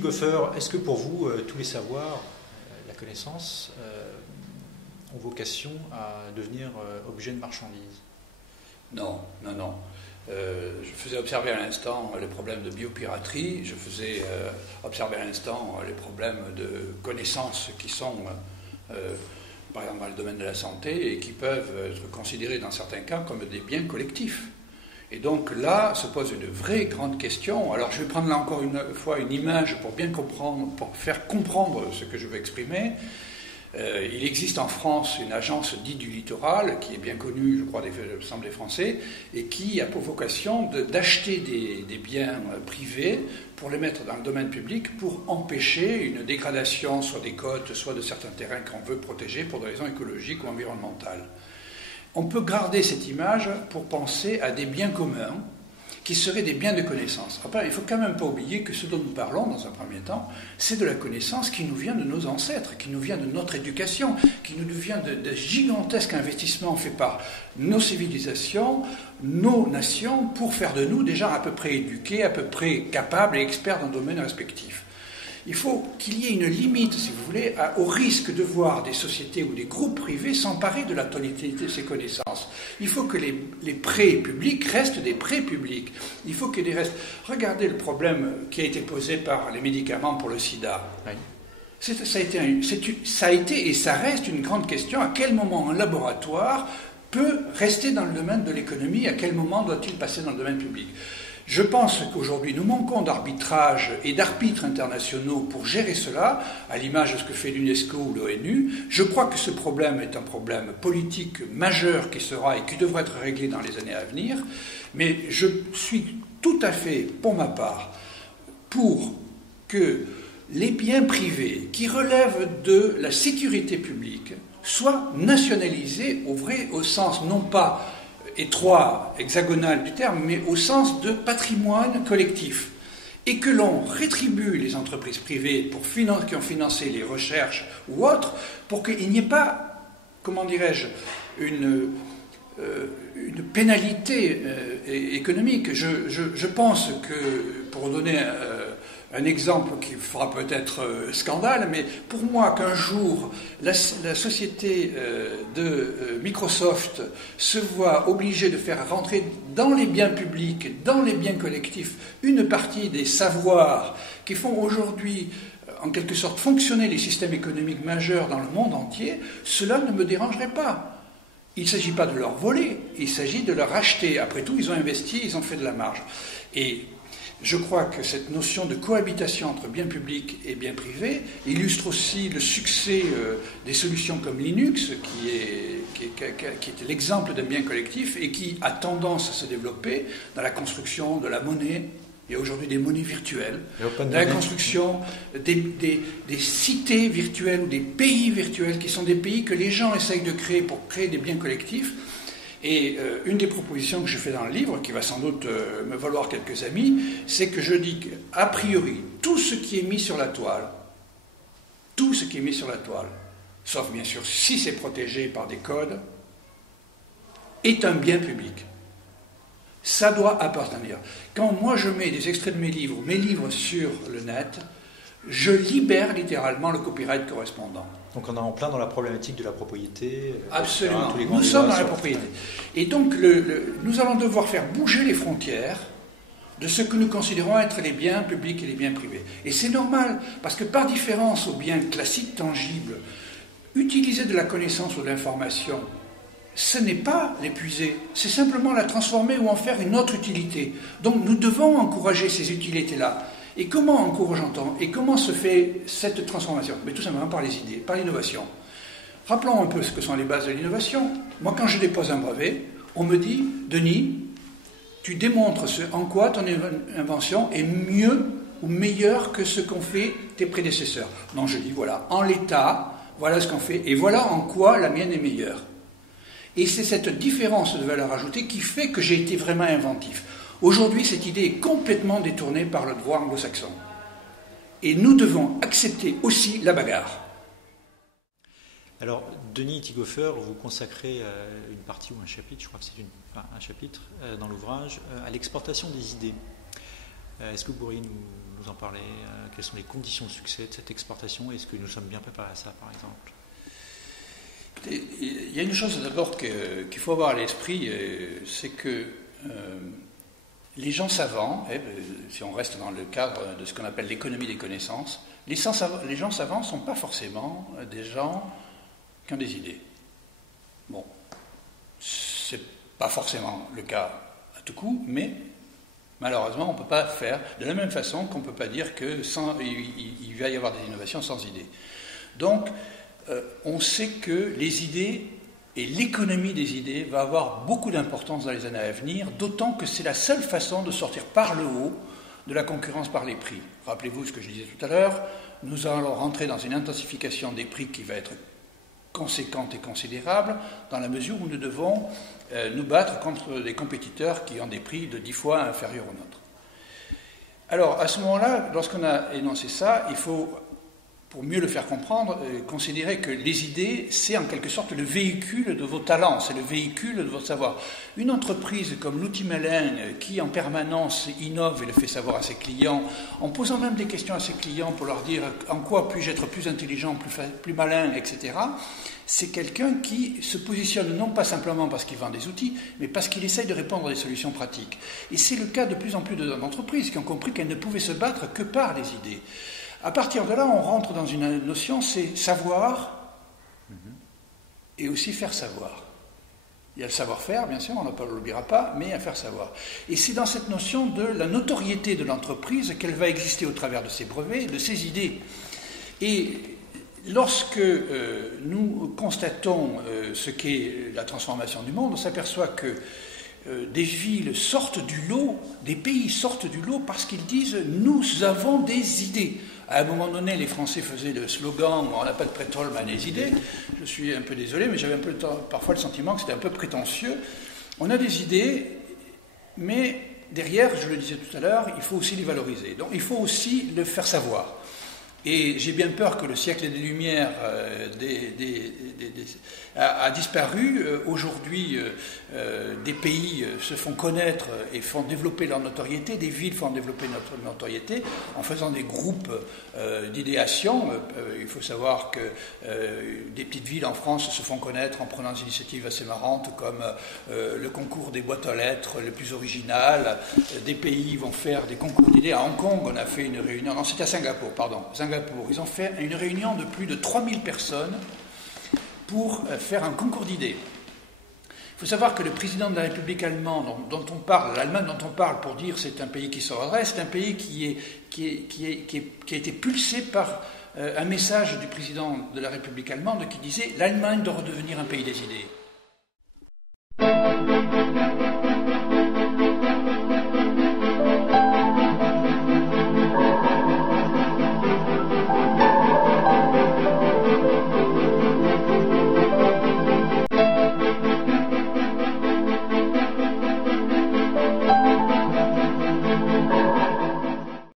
Tighofer, est-ce que pour vous, tous les savoirs, la connaissance, ont vocation à devenir objet de marchandise? Non, non, non. Je faisais observer à l'instant les problèmes de biopiraterie, je faisais observer à l'instant les problèmes de connaissances qui sont, par exemple, dans le domaine de la santé et qui peuvent être considérés dans certains cas comme des biens collectifs. Et donc là se pose une vraie grande question. Alors je vais prendre là encore une fois une image pour bien comprendre, pour faire comprendre ce que je veux exprimer. Il existe en France une agence dite du littoral, qui est bien connue, je crois, des Français, et qui a pour vocation d'acheter des biens privés pour les mettre dans le domaine public pour empêcher une dégradation soit des côtes, soit de certains terrains qu'on veut protéger pour des raisons écologiques ou environnementales. On peut garder cette image pour penser à des biens communs qui seraient des biens de connaissance. Après, il ne faut quand même pas oublier que ce dont nous parlons, dans un premier temps, c'est de la connaissance qui nous vient de nos ancêtres, qui nous vient de notre éducation, qui nous vient de gigantesques investissements faits par nos civilisations, nos nations, pour faire de nous des gens à peu près éduqués, à peu près capables et experts dans le domaine respectif. Il faut qu'il y ait une limite, si vous voulez, au risque de voir des sociétés ou des groupes privés s'emparer de la totalité de ces connaissances. Il faut que les prêts publics restent des prêts publics. Il faut que des restes. Regardez le problème qui a été posé par les médicaments pour le sida. Oui. Ça a été et ça reste une grande question. À quel moment un laboratoire peut rester dans le domaine de l'économie? À quel moment doit-il passer dans le domaine public? Je pense qu'aujourd'hui, nous manquons d'arbitrage et d'arbitres internationaux pour gérer cela, à l'image de ce que fait l'UNESCO ou l'ONU. Je crois que ce problème est un problème politique majeur qui sera et qui devrait être réglé dans les années à venir. Mais je suis tout à fait, pour ma part, pour que les biens privés qui relèvent de la sécurité publique soient nationalisés au sens non pas étroit, hexagonal du terme, mais au sens de patrimoine collectif. Et que l'on rétribue les entreprises privées qui ont financé les recherches ou autres, pour qu'il n'y ait pas, comment dirais-je, une pénalité économique. Je pense que, pour donner un exemple qui fera peut-être scandale, mais pour moi qu'un jour la société de Microsoft se voit obligée de faire rentrer dans les biens publics, dans les biens collectifs, une partie des savoirs qui font aujourd'hui en quelque sorte fonctionner les systèmes économiques majeurs dans le monde entier, cela ne me dérangerait pas. Il ne s'agit pas de leur voler, il s'agit de leur acheter. Après tout, ils ont investi, ils ont fait de la marge. Et je crois que cette notion de cohabitation entre biens publics et biens privés illustre aussi le succès des solutions comme Linux, qui est l'exemple d'un bien collectif et qui a tendance à se développer dans la construction de la monnaie. Il y a aujourd'hui des monnaies virtuelles, dans la construction des cités virtuelles ou des pays virtuels qui sont des pays que les gens essayent de créer pour créer des biens collectifs. Et une des propositions que je fais dans le livre, qui va sans doute me valoir quelques amis, c'est que je dis qu'a priori, tout ce qui est mis sur la toile, sauf bien sûr si c'est protégé par des codes, est un bien public. Ça doit appartenir. Quand moi je mets des extraits de mes livres sur le net, je libère littéralement le copyright correspondant. Donc on est en plein dans la problématique de la propriété. Absolument, nous sommes dans la propriété. Et donc nous allons devoir faire bouger les frontières de ce que nous considérons être les biens publics et les biens privés. Et c'est normal, parce que par différence aux biens classiques tangibles, utiliser de la connaissance ou de l'information, ce n'est pas l'épuiser, c'est simplement la transformer ou en faire une autre utilité. Donc nous devons encourager ces utilités-là. Et comment encourageons-on? Et comment se fait cette transformation? Mais tout simplement par les idées, par l'innovation. Rappelons un peu ce que sont les bases de l'innovation. Moi, quand je dépose un brevet, on me dit, Denis, tu démontres en quoi ton invention est mieux ou meilleure que ce qu'ont fait tes prédécesseurs. Non, je dis, voilà, en l'état, voilà ce qu'on fait, et voilà en quoi la mienne est meilleure. Et c'est cette différence de valeur ajoutée qui fait que j'ai été vraiment inventif. Aujourd'hui, cette idée est complètement détournée par le droit anglo-saxon. Et nous devons accepter aussi la bagarre. Alors, Denis Tighofer, vous consacrez une partie ou un chapitre, je crois que c'est un chapitre dans l'ouvrage, à l'exportation des idées. Est-ce que vous pourriez nous en parler? Quelles sont les conditions de succès de cette exportation? Est-ce que nous sommes bien préparés à ça, par exemple? Il y a une chose d'abord qu'il faut avoir à l'esprit, c'est que les gens savants, si on reste dans le cadre de ce qu'on appelle l'économie des connaissances, les gens savants ne sont pas forcément des gens qui ont des idées. Bon, c'est pas forcément le cas à tout coup, mais malheureusement, on ne peut pas faire de la même façon qu'on ne peut pas dire qu'il va y avoir des innovations sans idées. Donc, on sait que les idées et l'économie des idées va avoir beaucoup d'importance dans les années à venir, d'autant que c'est la seule façon de sortir par le haut de la concurrence par les prix. Rappelez-vous ce que je disais tout à l'heure, nous allons rentrer dans une intensification des prix qui va être conséquente et considérable, dans la mesure où nous devons nous battre contre des compétiteurs qui ont des prix de 10 fois inférieurs aux nôtres. Alors, à ce moment-là, lorsqu'on a énoncé ça, il faut, pour mieux le faire comprendre, considérer que les idées, c'est en quelque sorte le véhicule de vos talents, c'est le véhicule de votre savoir. Une entreprise comme l'outil Malin, qui en permanence innove et le fait savoir à ses clients, en posant même des questions à ses clients pour leur dire en quoi puis-je être plus intelligent, plus malin, etc., c'est quelqu'un qui se positionne non pas simplement parce qu'il vend des outils, mais parce qu'il essaye de répondre à des solutions pratiques. Et c'est le cas de plus en plus d'entreprises qui ont compris qu'elles ne pouvaient se battre que par les idées. À partir de là, on rentre dans une notion, c'est savoir et aussi faire savoir. Il y a le savoir-faire, bien sûr, on ne l'oubliera pas, mais à faire savoir. Et c'est dans cette notion de la notoriété de l'entreprise qu'elle va exister au travers de ses brevets, de ses idées. Et lorsque nous constatons ce qu'est la transformation du monde, on s'aperçoit que des villes sortent du lot, des pays sortent du lot parce qu'ils disent « nous avons des idées ». À un moment donné, les Français faisaient le slogan « on n'a pas de pétrole, mais on a des idées ». Je suis un peu désolé, mais j'avais parfois le sentiment que c'était un peu prétentieux. On a des idées, mais derrière, je le disais tout à l'heure, il faut aussi les valoriser. Donc il faut aussi le faire savoir. Et j'ai bien peur que le siècle des Lumières a disparu. Aujourd'hui, des pays se font connaître et font développer leur notoriété, des villes font développer notre notoriété en faisant des groupes d'idéation. Il faut savoir que des petites villes en France se font connaître en prenant des initiatives assez marrantes comme le concours des boîtes aux lettres le plus original. Des pays vont faire des concours d'idées. À Hong Kong, on a fait une réunion, non, c'était à Singapour, pardon. Ils ont fait une réunion de plus de 3000 personnes pour faire un concours d'idées. Il faut savoir que le président de la République allemande, dont on parle, l'Allemagne dont on parle pour dire c'est un pays qui se redresse, c'est un pays qui a été pulsé par un message du président de la République allemande qui disait « l'Allemagne doit redevenir un pays des idées ».